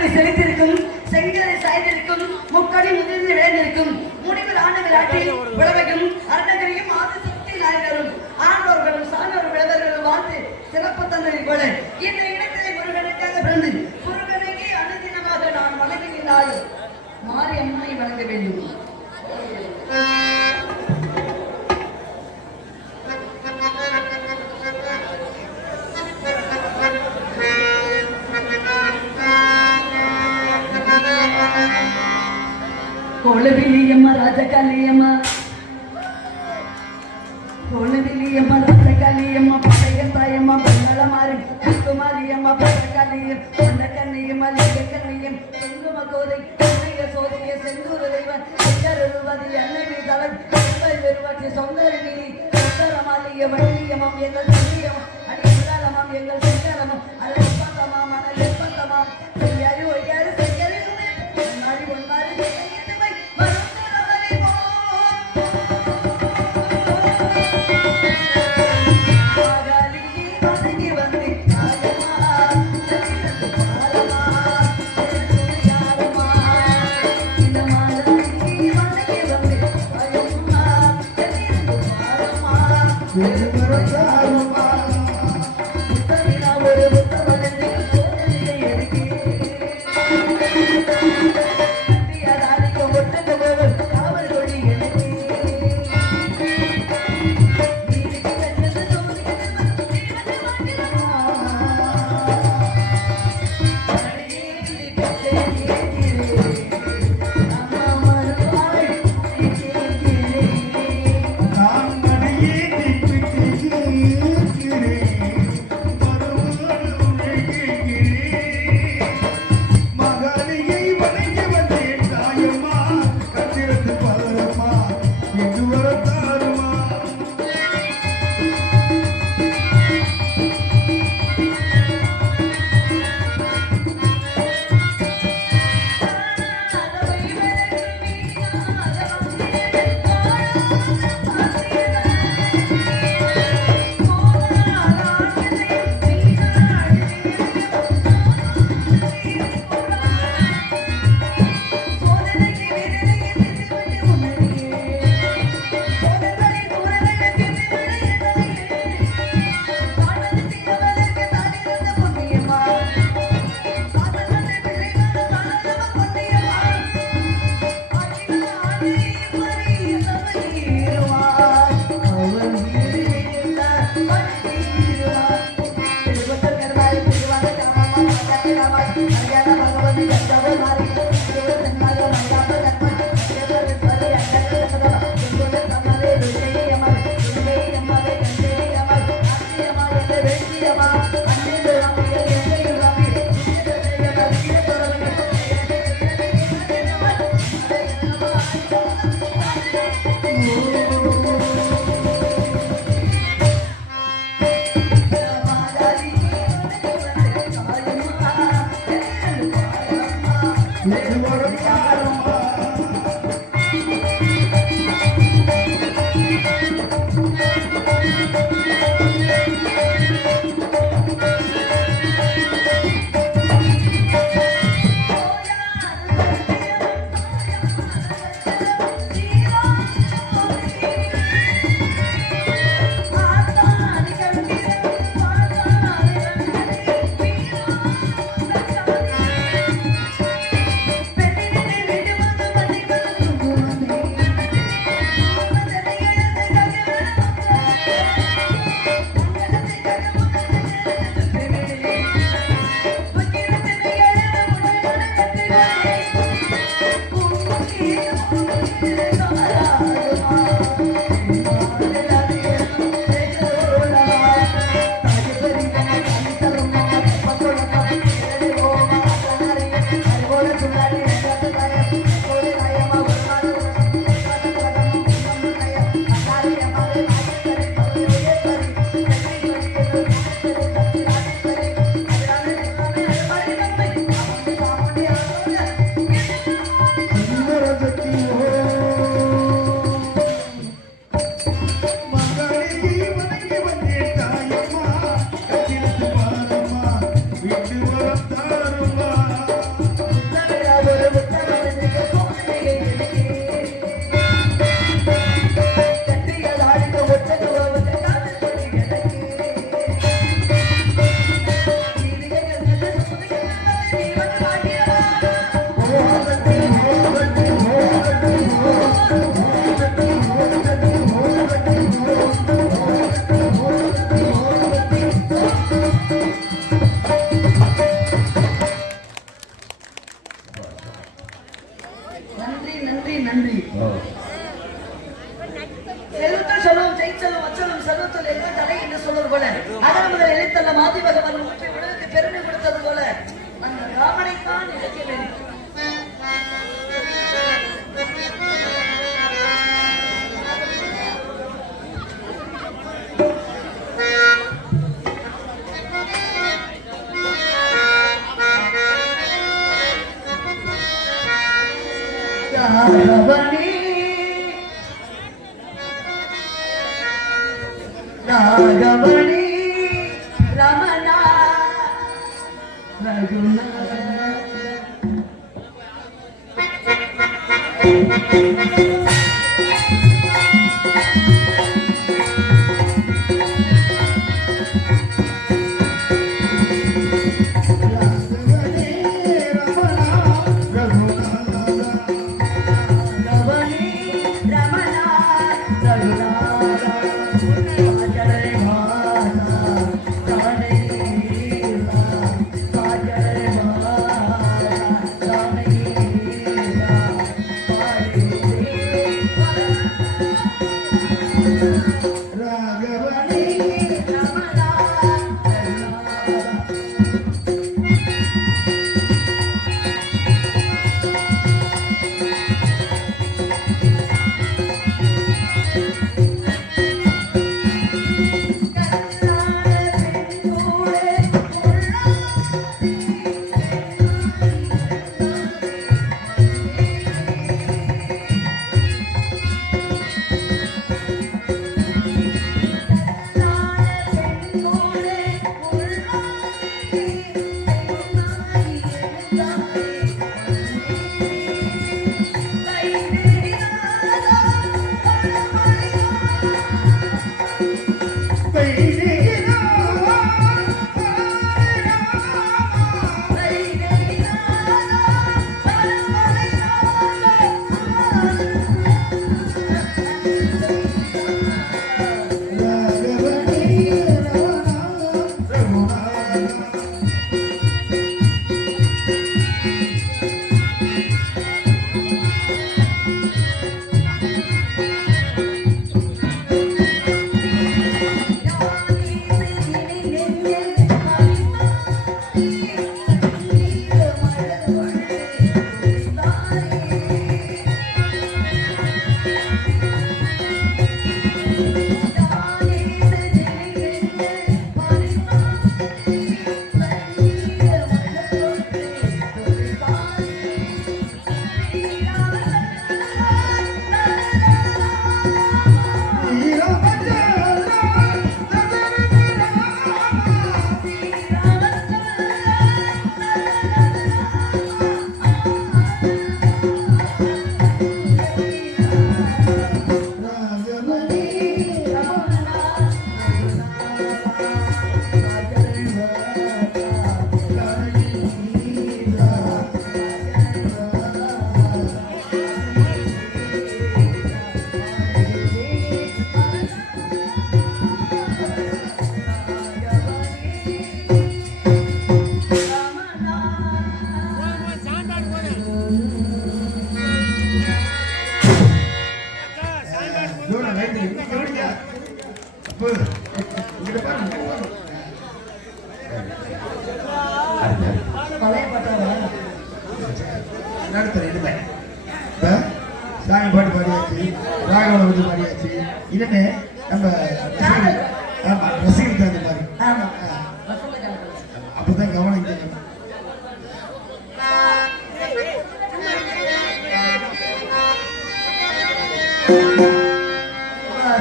செல்வி செழித்திருக்கும் செங்கரை சாய்ந்திருக்கும் முக்கடி முதிர்ந்து விளைந்திருக்கும். முடிவில் ஆண்டு விளையாட்டில் உழவையும் அருணகிரியும் ஆதிசக்தி நாயகரும் ஆண்டோர்களும் சான்றோர் விளவர்களும் வாழ்த்து சிறப்பு தந்ததை போல. இந்த இடத்திலே முருகனுக்காக பிறந்து முருகனுக்கு அனுதினமாக நான் வழங்குகின்றாய் மாறி அம்மனை வழங்க வேண்டும். கோலவிலியம்மா ராஜகாளியம்மா. கோலவிலியம்மா ராஜகாளியம்மா பழைய தாயம்மா செங்கும கோதை செந்தூர தெய்வம் அன்னை தவன் செம்பை சொந்தர நீதி சுந்தரமாலிய எங்கள் அடி எங்கள்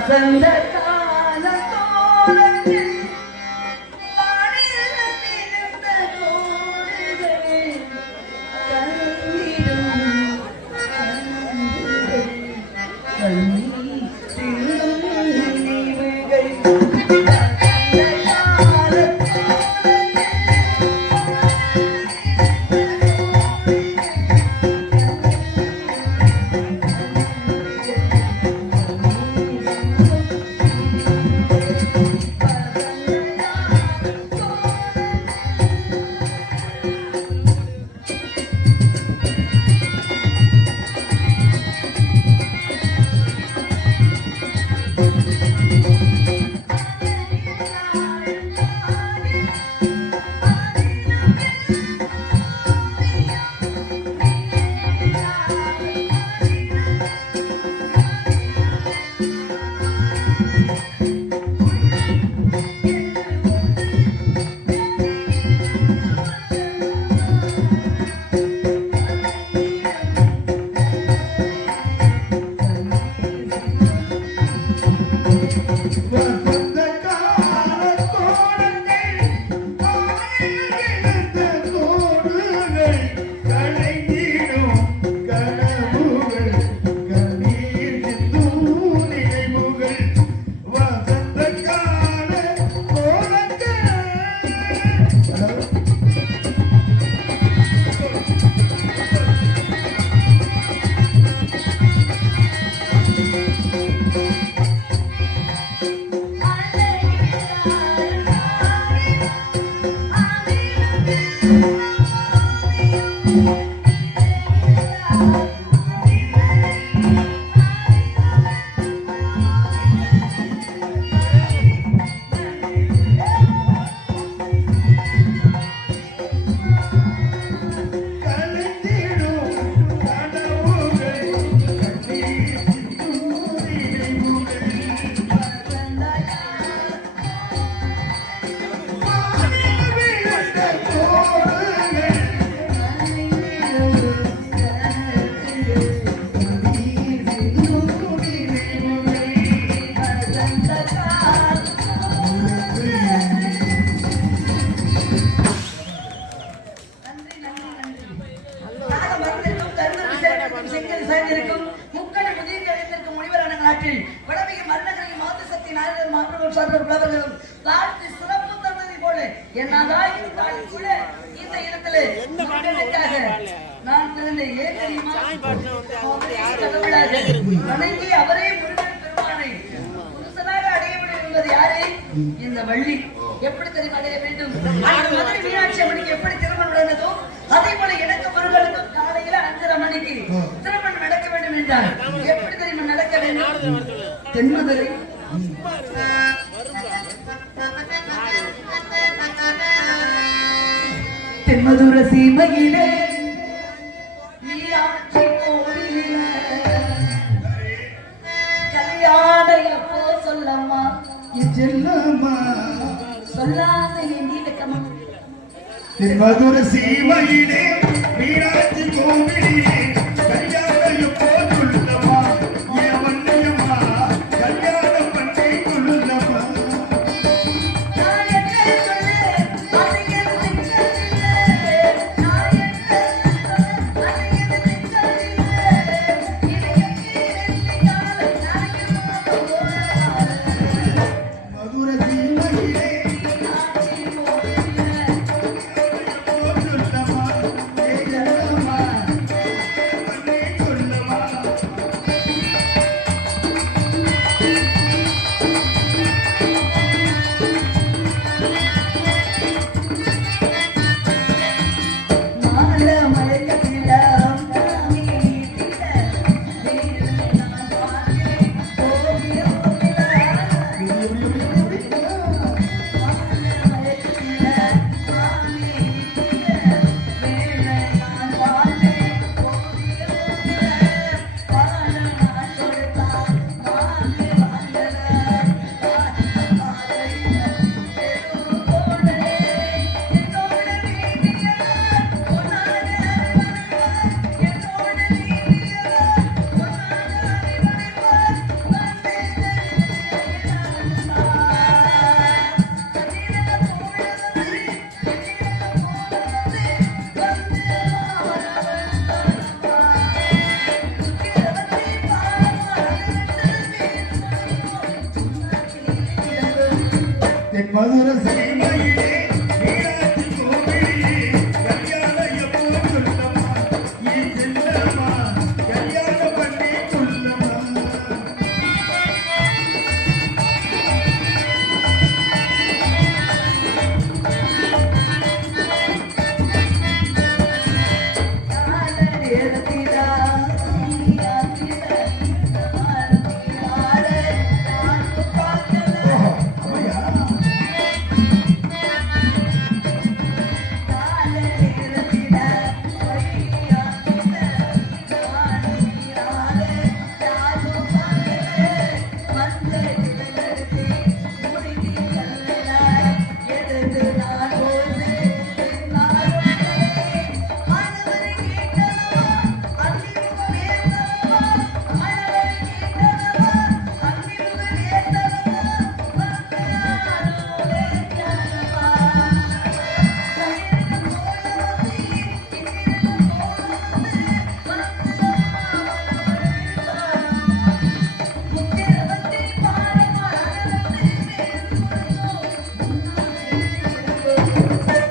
வசந்த கால தென்மதுர சீமையிலே கல்யாண எப்போ சொல்லம்மா. செல்லம்மா. சொல்லாத நீ வைக்கமா. தென்மதுர சீமையிலே மீனாட்சி கோவிலே.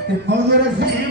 É Depois do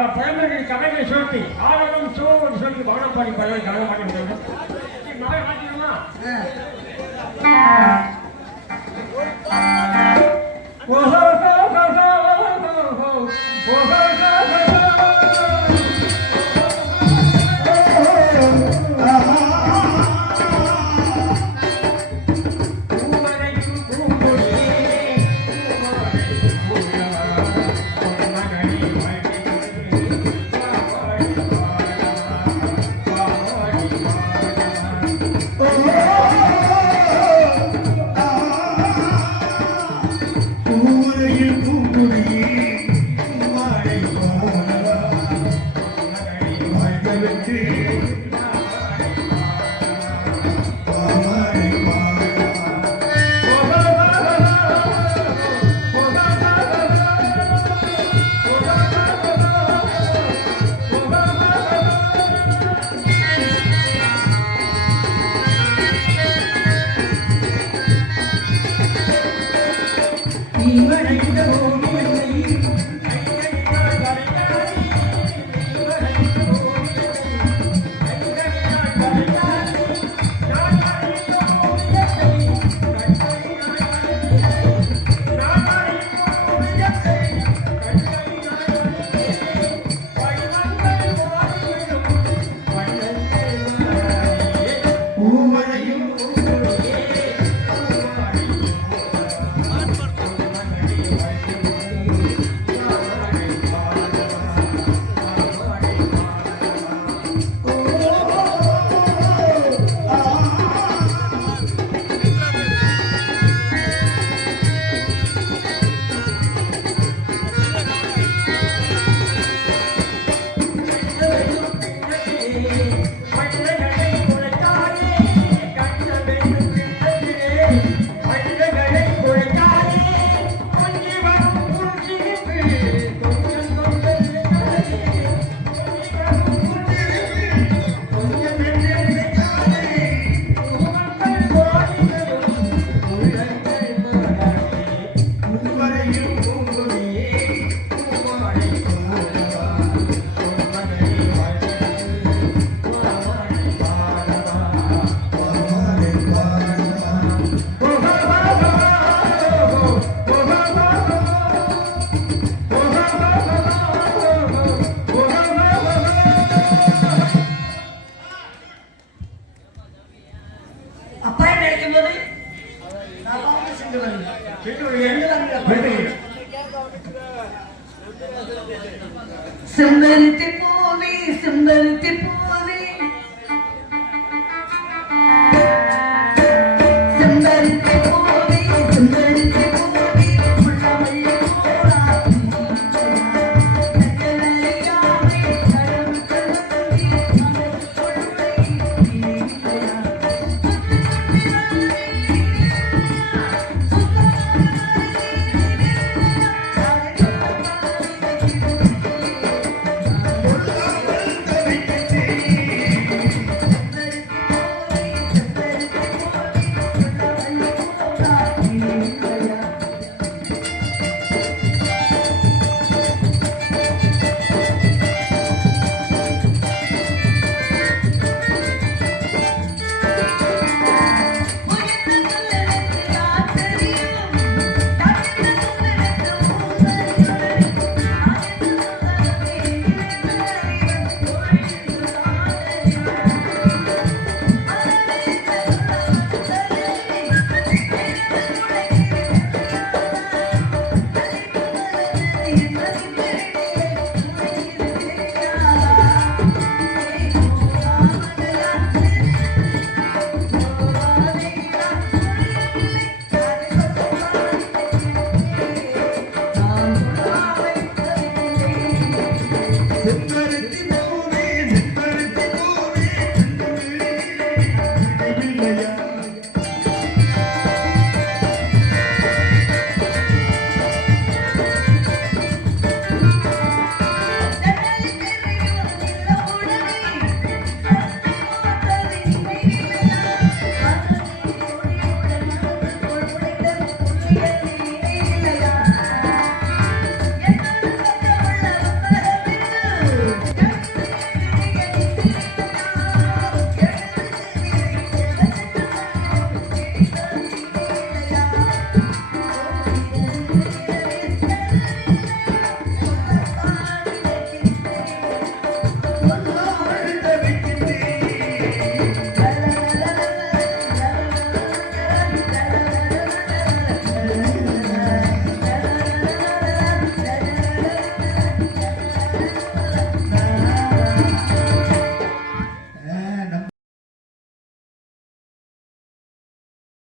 அவர் பழம்பெருங்கின் கதைகளை சொல்லி ஆரம்பம் சோறு சொல்லி வாழப்பாடி பழம் கடன் பண்ணி மழை மாட்டிடுமா